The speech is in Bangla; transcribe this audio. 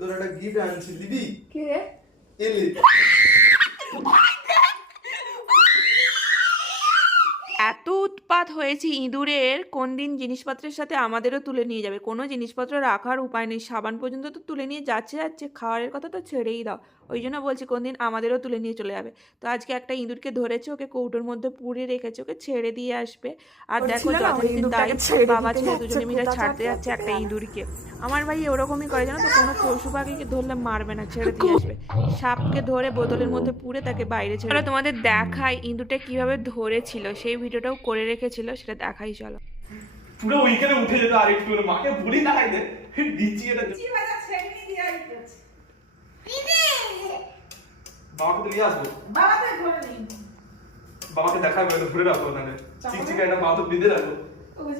তোর একটা গিফট আনছি দিদি। কে রে? এলি এত উৎপাত হয়েছে ইঁদুরের, কোন দিন জিনিসপত্রের সাথে আমাদেরও তুলে নিয়ে যাবে। কোনো জিনিসপত্র রাখার উপায় নেই, সাবান পর্যন্ত তো তুলে নিয়ে যাচ্ছে, খাওয়ারের কথা তো ছেড়েই দাও। ওই জন্য বলছি কোন দিন আমাদেরও তুলে নিয়ে চলে যাবে। তো আজকে একটা ইঁদুরকে ধরেছে, ওকে কৌটোর মধ্যে পুড়ে রেখেছে, ওকে ছেড়ে দিয়ে আসবে। আর দেখো যথারীতি দায়িত্ব বাবা ছেলে দুজনে মিলে ছাড়তে যাচ্ছে একটা ইঁদুরকে। আমার ভাই ওরকমই করে, জানো তো, কোনো পশু পাখিকে ধরলে মারবে না, ছেড়ে দিয়ে আসবে। সাপকে ধরে বোতলের মধ্যে পুড়ে তাকে বাইরে ছেড়ে। তোমাদের দেখাই ইঁদুরটা কিভাবে ধরেছিল, সেই ভিডিওটাও করে রেখেছিল, সেটা দেখাই চলো। পুরো উইকেন্ডে উঠে যেত আর একটু মাকে ভুলি না খাইতে দিচ্ছি এটা জি ভাজা ছেড়ে নিয়ে দিয়ে আসছে। বাবাকে তো নিয়ে আসবো। বাবা তো ঘরে নেই। বাবাকে দেখাবো, ঘুরে রাখবো, ওখানে চিকচিকা একটা বাবা তো বেঁধে রাখবো। ওকে